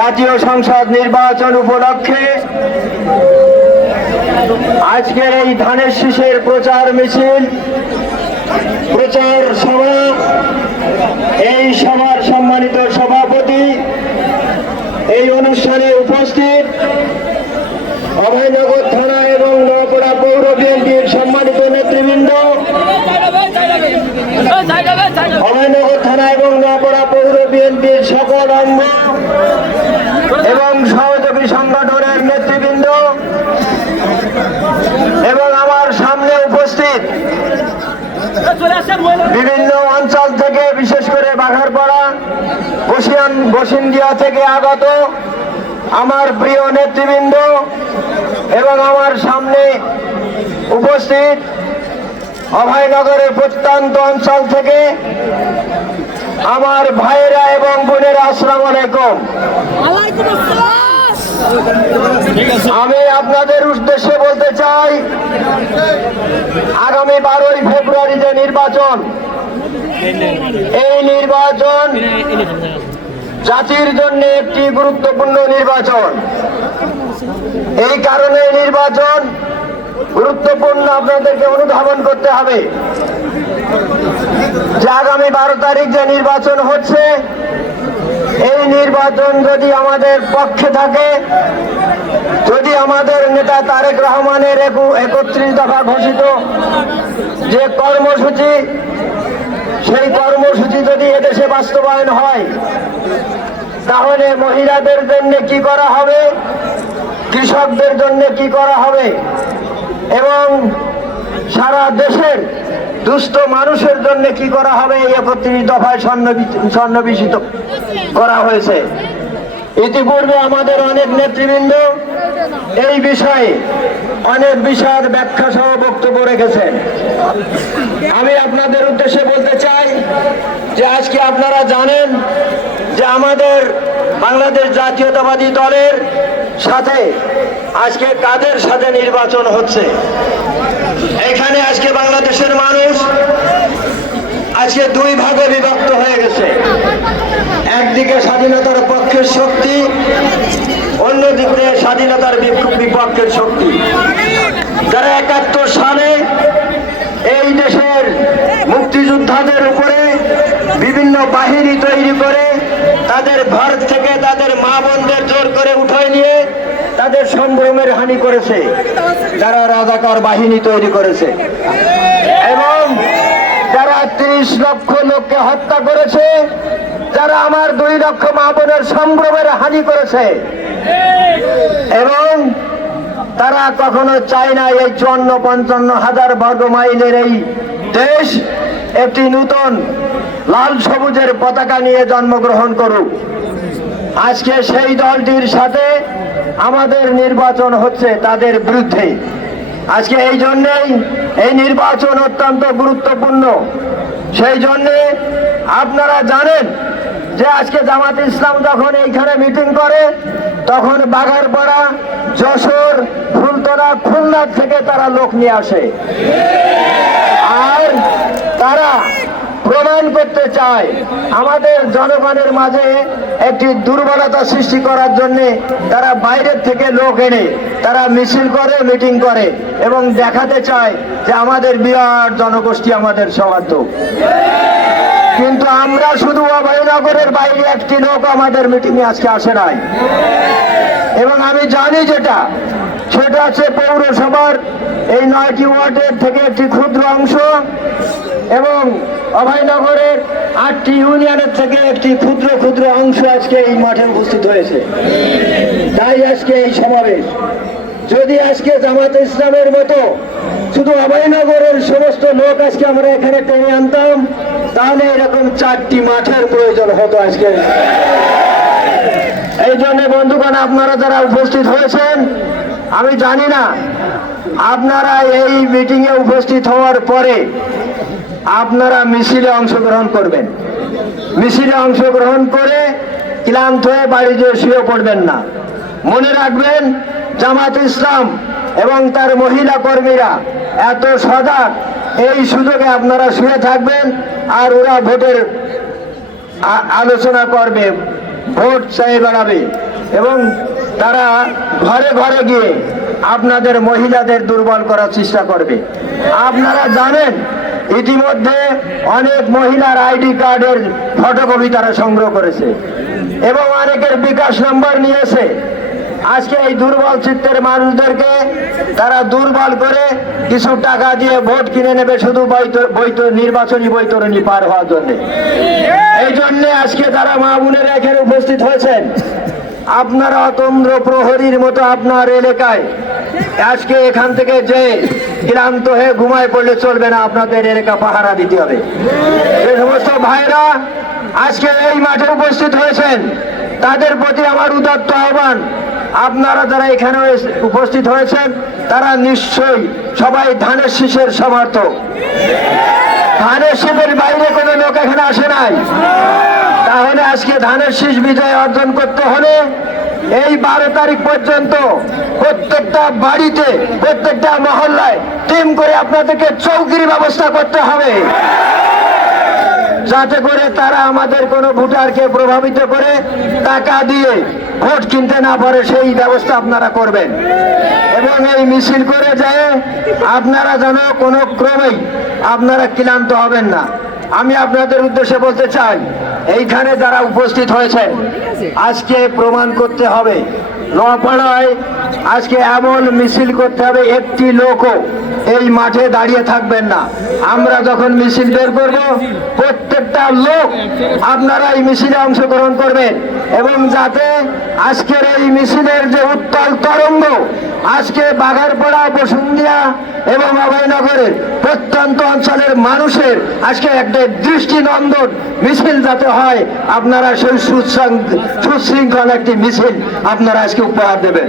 জাতীয় সংসদ নির্বাচন উপলক্ষে আজকের এই ধানের শীষের প্রচার মিছিল, প্রচার সভা, এই সভার সম্মানিত সভাপতি এই অনুষ্ঠানে উপস্থিত অভয়নগর থানা এবং নওপাড়া পৌর বিএনপির সম্মানিত নেতৃবৃন্দ, অভয়নগর থানা এবং নওপাড়া পৌর বিএনপির সকল অঙ্গ এবং সহযোগী সংগঠনের নেতৃবৃন্দ এবং আমার সামনে উপস্থিত বিভিন্ন অঞ্চল থেকে, বিশেষ করে বাঘারপাড়া, বসিয়ান বসিন্দিয়া থেকে আগত আমার প্রিয় নেতৃবৃন্দ এবং আমার সামনে উপস্থিত অভয়নগরের প্রত্যন্ত অঞ্চল থেকে আমার ভাইয়েরা এবং বোনেরা আসসালামু আলাইকুম। আমি আপনাদের উদ্দেশ্যে বলতে চাই আগামী বারোই ফেব্রুয়ারি যে নির্বাচন এই নির্বাচন জাতির জন্য একটি গুরুত্বপূর্ণ নির্বাচন। এই কারণে নির্বাচন গুরুত্বপূর্ণ আপনাদেরকে অনুধাবন করতে হবে যে আগামী বারো তারিখ যে নির্বাচন হচ্ছে, এই নির্বাচন যদি আমাদের পক্ষে থাকে, যদি আমাদের নেতা তারেক রহমানের একু- একত্রিশ দফা ঘোষিত যে কর্মসূচি, সেই কর্মসূচি যদি এদেশে বাস্তবায়ন হয়, তাহলে মহিলাদের জন্য কি করা হবে? কৃষকদের জন্য কি করা হবে? এবং সারা দেশের দুস্থ মানুষের জন্য কি করা হবে? এই একত্রিশ দফায় সন্নিবেশিত করা হয়েছে। ইতিপূর্বে আমাদের অনেক নেতৃবৃন্দ এই বিষয়ে অনেক বিষয়ের ব্যাখ্যা সহ বক্তব্য রেখেছেন। আমি আপনাদের উদ্দেশ্যে বলতে চাই যে আজকে আপনারা জানেন যে আমাদের বাংলাদেশ জাতীয়তাবাদী দলের সাথে আজকে কাদের সাথে নির্বাচন হচ্ছে? এখানে আজকে বাংলাদেশের মানুষ আজকে দুই ভাগে বিভক্ত হয়ে গেছে। একদিকে স্বাধীনতার পক্ষের শক্তি, অন্যদিকে স্বাধীনতার বিপক্ষের শক্তি। যারা একাত্তর সালে এই দেশের মুক্তিযোদ্ধাদের উপরে বিভিন্ন বাহিনী তৈরি করে তাদের ঘর থেকে তাদের মা বোনদের জোর করে উঠায় নিয়ে তাদের সম্ভ্রমের হানি করেছে। যারা রাজাকার বাহিনী তৈরি করেছে। এবং যারা ত্রিশ লক্ষ লোককে হত্যা করেছে, যারা আমার দুই লক্ষ মা বোনের সম্ভ্রমের হানি করেছে। এবং তারা কখনো চায় না এই চুয়ান্ন, পঞ্চান্ন হাজার বর্গ মাইলের এই দেশ একটি নূতন লাল সবুজের পতাকা নিয়ে জন্মগ্রহণ করুক। আজকে সেই দলটির সাথে আমাদের নির্বাচন হচ্ছে তাদের বিরুদ্ধে। আজকে এই জন্যেই এই নির্বাচন অত্যন্ত গুরুত্বপূর্ণ। সেই জন্যে আপনারা জানেন যে আজকে জামাত ইসলাম যখন এইখানে মিটিং করে, তখন বাগারপাড়া, যশোর, ফুলতলা, খুলনা থেকে তারা লোক নিয়ে আসে। আর তারা প্রমাণ করতে চায় আমাদের জনগণের মাঝে একটি দুর্বলতা সৃষ্টি করার জন্য তারা বাইরের থেকে লোক এনে, তারা মিছিল করে, মিটিং করে এবং দেখাতে চায় যে আমাদের বিরাট জনগোষ্ঠী আমাদের সমর্থক কিন্তু আমরা শুধু অভয়নগরের বাইরে একটি লোক আমাদের মিটিংয়ে আজকে আসে নাই। এবং আমি জানি যেটা সেটা হচ্ছে পৌরসভার এই নয়টি ওয়ার্ডের থেকে একটি ক্ষুদ্র অংশ এবং অভয়নগরের আটটি ইউনিয়নের থেকে একটি ক্ষুদ্র ক্ষুদ্র অংশ আজকে এই মাঠে উপস্থিত হয়েছে। তাই আজকে এই সমাবেশ। যদি আজকে জামাত ইসলামের মতো শুধু অভয়নগরের সমস্ত লোক আজকে আমরা এখানে টেনে আনতাম, তাহলে এরকম চারটি মাঠের প্রয়োজন হতো আজকে। এই জন্য বন্ধুগণ, আপনারা যারা উপস্থিত হয়েছেন আমি জানি না। আপনারা এই মিটিং এ উপস্থিত হওয়ার পরে আপনারা মিছিলে অংশগ্রহণ করবেন। মিছিলে অংশগ্রহণ করে ক্লান্ত হয়ে বাড়ি যেয়ে শুয়ে পড়বেন না। মনে রাখবেন, জামাত ইসলাম এবং তার মহিলা কর্মীরা এত সজাগ, এই সুযোগে আপনারা শুয়ে থাকবেন আর ওরা ভোটের আলোচনা করবে, ভোট চাই বেড়াবে এবং তারা ঘরে ঘরে গিয়ে আপনাদের মহিলাদের দুর্বল করার চেষ্টা করবে। আপনারা জানেন, ইতিমধ্যে অনেক মহিলার আইডি কার্ডের ফটোকপি তারা সংগ্রহ করেছে এবং অনেকের বিকাশ নম্বর নিয়েছে। আজকে এই দুর্বল চিত্তের মানুষদেরকে তারা দুর্বল করে কিছু টাকা দিয়ে ভোট কিনে নেবে শুধু নির্বাচনী বৈতরণী পার হওয়ার জন্য। এই জন্য আজকে তারা মা বোনেরা এখানে উপস্থিত হয়েছেন। আপনারা অতন্দ্র প্রহরীর মতো আপনার এলাকায়, আজকে এখান থেকে যে ক্লান্ত হয়ে ঘুমায় পড়লে চলবে না, আপনাদের এলাকা পাহারা দিতে হবে। এই সমস্ত ভাইরা আজকে এই মাঠে উপস্থিত হয়েছেন, তাদের প্রতি আমার উদাত্ত আহ্বান। আপনারা যারা এখানে উপস্থিত হয়েছেন, তারা নিশ্চয়ই সবাই ধানের শীষের সমর্থক। ধানের শীষের বাইরে কোনো লোক এখানে আসে নাই। আজকে ধানের শীষ বিজয় অর্জন করতে হলে এই বারো তারিখ পর্যন্ত প্রত্যেকটা বাড়িতে, প্রত্যেকটা মহল্লায় টিম করে আপনাদেরকে চৌকির ব্যবস্থা করতে হবে। যাতে করে তারা আমাদের কোনো ভোটারকে প্রভাবিত করে টাকা দিয়ে ভোট কিনতে না পারে, সেই ব্যবস্থা আপনারা করবেন। এবং এই মিছিল করে যায় আপনারা যেন কোনো ক্রমেই আপনারা ক্লান্ত হবেন না। আমি আপনাদের উদ্দেশ্যে বলতে চাই, এইখানে যারা উপস্থিত হয়েছে, আজকে প্রমাণ করতে হবে। নপাড়ায় আজকে এমন মিছিল করতে হবে, একটি লোকও এই মাঠে দাঁড়িয়ে থাকবেন না। আমরা যখন মিছিল বের করব, প্রত্যেকটা লোক আপনারা এই মিছিলে অংশগ্রহণ করবেন এবং যাতে আজকের এই মিছিলের যে উত্তাল তরঙ্গ, আজকে বাঘারপাড়া বসুন্ধিয়া এবং অভয়নগরের প্রত্যন্ত অঞ্চলের মানুষের আজকে একটা দৃষ্টিনন্দন মিছিল যাতে হয়, আপনারা সেই সুশৃঙ্খল একটি মিছিল আপনারা আজকে উপহার দেবেন।